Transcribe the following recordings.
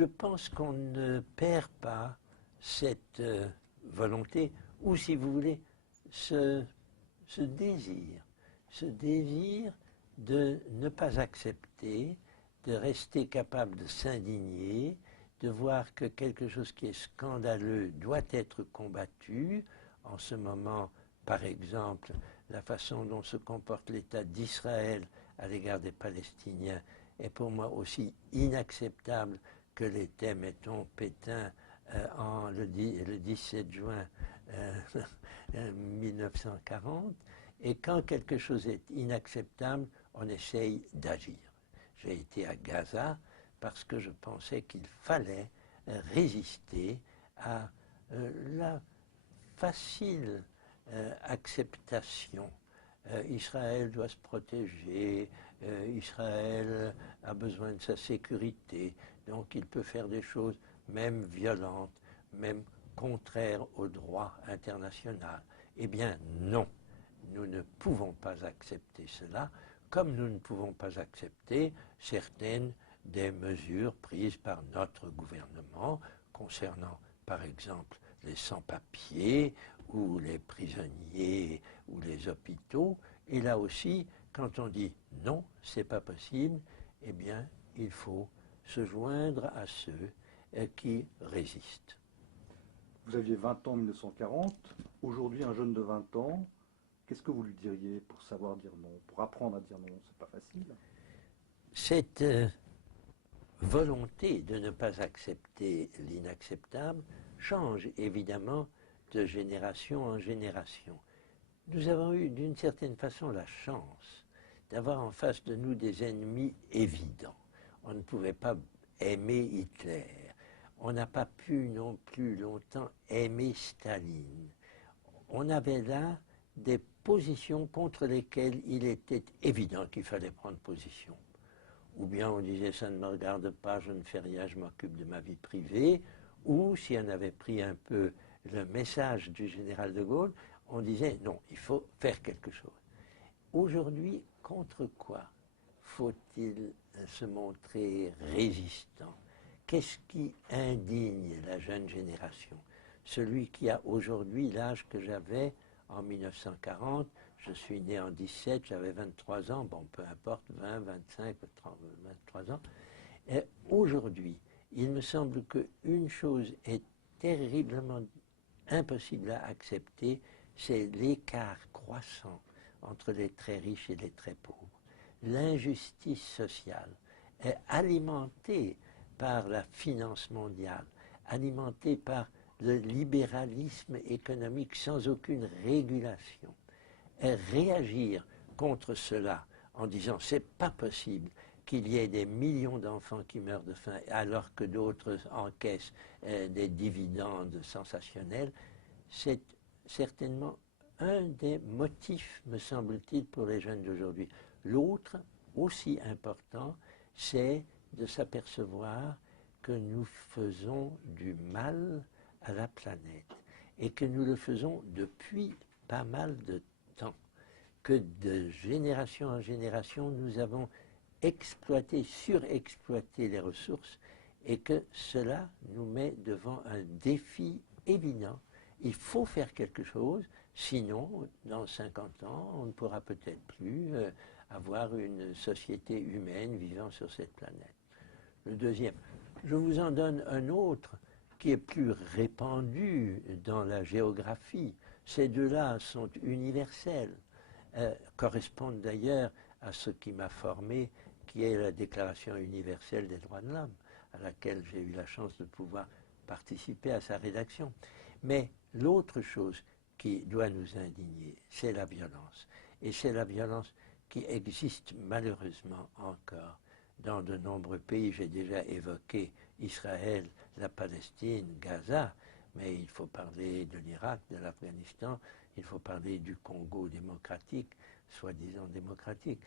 Je pense qu'on ne perd pas cette volonté, ou si vous voulez, ce désir de ne pas accepter, de rester capable de s'indigner, de voir que quelque chose qui est scandaleux doit être combattu. En ce moment, par exemple, la façon dont se comporte l'État d'Israël à l'égard des Palestiniens est pour moi aussi inacceptable que l'était, mettons, Pétain le 17 juin 1940. Et quand quelque chose est inacceptable, on essaye d'agir. J'ai été à Gaza parce que je pensais qu'il fallait résister à la facile acceptation. Israël doit se protéger, Israël a besoin de sa sécurité, donc il peut faire des choses même violentes, même contraires au droit international. Eh bien non, nous ne pouvons pas accepter cela, comme nous ne pouvons pas accepter certaines des mesures prises par notre gouvernement concernant, par exemple, les sans-papiers ou les prisonniers ou les hôpitaux. Et là aussi, quand on dit non, c'est pas possible, eh bien, il faut se joindre à ceux qui résistent. Vous aviez 20 ans en 1940, aujourd'hui un jeune de 20 ans, qu'est-ce que vous lui diriez pour savoir dire non, pour apprendre à dire non? C'est pas facile. Cette volonté de ne pas accepter l'inacceptable change évidemment de génération en génération. Nous avons eu d'une certaine façon la chance d'avoir en face de nous des ennemis évidents. On ne pouvait pas aimer Hitler. On n'a pas pu non plus longtemps aimer Staline. On avait là des positions contre lesquelles il était évident qu'il fallait prendre position. Ou bien on disait ça ne me regarde pas, je ne fais rien, je m'occupe de ma vie privée. Ou si on avait pris un peu le message du général de Gaulle, on disait non, il faut faire quelque chose. Aujourd'hui, contre quoi faut-il se montrer résistant? Qu'est-ce qui indigne la jeune génération? Celui qui a aujourd'hui l'âge que j'avais en 1940, je suis né en 17, j'avais 23 ans, bon, peu importe, 20, 25, 30, 23 ans. Aujourd'hui, il me semble qu'une chose est terriblement impossible à accepter, c'est l'écart croissant entre les très riches et les très pauvres. L'injustice sociale est alimentée par la finance mondiale, alimentée par le libéralisme économique sans aucune régulation. Et réagir contre cela en disant c'est pas possible qu'il y ait des millions d'enfants qui meurent de faim alors que d'autres encaissent des dividendes sensationnels, c'est certainement un des motifs, me semble-t-il, pour les jeunes d'aujourd'hui. L'autre, aussi important, c'est de s'apercevoir que nous faisons du mal à la planète et que nous le faisons depuis pas mal de temps, que de génération en génération nous avons exploité, surexploité les ressources et que cela nous met devant un défi évident. Il faut faire quelque chose, sinon dans 50 ans on ne pourra peut-être plus avoir une société humaine vivant sur cette planète. Le deuxième, je vous en donne un autre qui est plus répandu dans la géographie. Ces deux-là sont universels, correspondent d'ailleurs à ce qui m'a formé, qui est la Déclaration universelle des droits de l'homme, à laquelle j'ai eu la chance de pouvoir participer à sa rédaction. Mais l'autre chose qui doit nous indigner, c'est la violence. Et c'est la violence qui existe malheureusement encore dans de nombreux pays. J'ai déjà évoqué Israël, la Palestine, Gaza, mais il faut parler de l'Irak, de l'Afghanistan, il faut parler du Congo démocratique, soi-disant démocratique.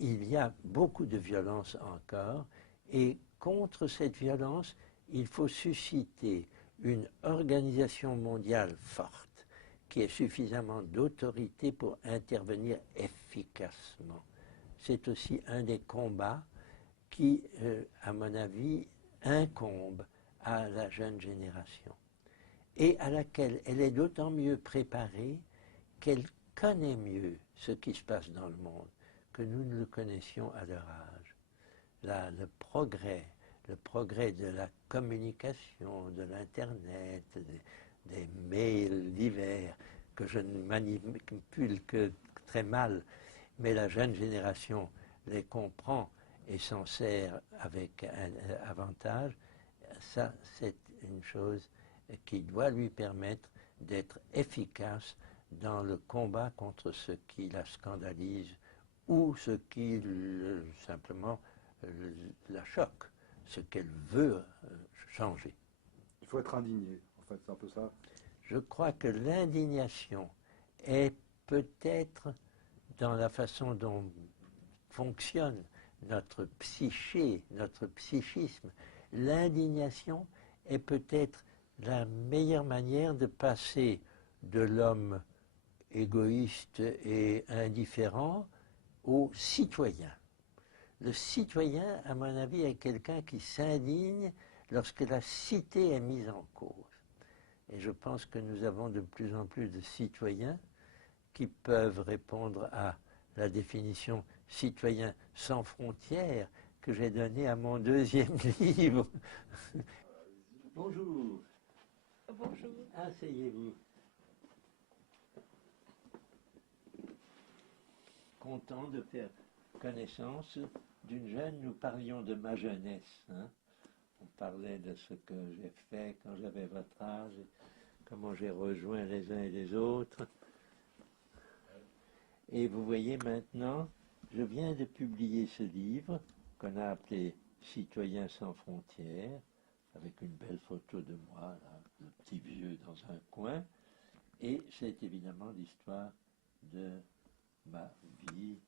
Il y a beaucoup de violence encore, et contre cette violence, il faut susciter une organisation mondiale forte, qui ait suffisamment d'autorité pour intervenir efficacement. C'est aussi un des combats qui, à mon avis, incombe à la jeune génération et à laquelle elle est d'autant mieux préparée qu'elle connaît mieux ce qui se passe dans le monde que nous ne le connaissions à leur âge. Là, le progrès de la communication, de l'Internet, des mails divers que je ne manipule que très mal, mais la jeune génération les comprend et s'en sert avec un avantage, ça c'est une chose qui doit lui permettre d'être efficace dans le combat contre ce qui la scandalise ou ce qui simplement la choque, ce qu'elle veut changer. Il faut être indigné, en fait, c'est un peu ça. Je crois que l'indignation est peut-être dans la façon dont fonctionne notre psyché, notre psychisme. L'indignation est peut-être la meilleure manière de passer de l'homme égoïste et indifférent au citoyen. Le citoyen, à mon avis, est quelqu'un qui s'indigne lorsque la cité est mise en cause. Et je pense que nous avons de plus en plus de citoyens qui peuvent répondre à la définition citoyen sans frontières que j'ai donnée à mon deuxième livre. Bonjour. Bonjour. Asseyez-vous. Content de faire connaissance d'une jeune. Nous parlions de ma jeunesse. Hein. On parlait de ce que j'ai fait quand j'avais votre âge, comment j'ai rejoint les uns et les autres. Et vous voyez maintenant, je viens de publier ce livre qu'on a appelé Citoyens sans frontières, avec une belle photo de moi, là, le petit vieux dans un coin. Et c'est évidemment l'histoire de ma vie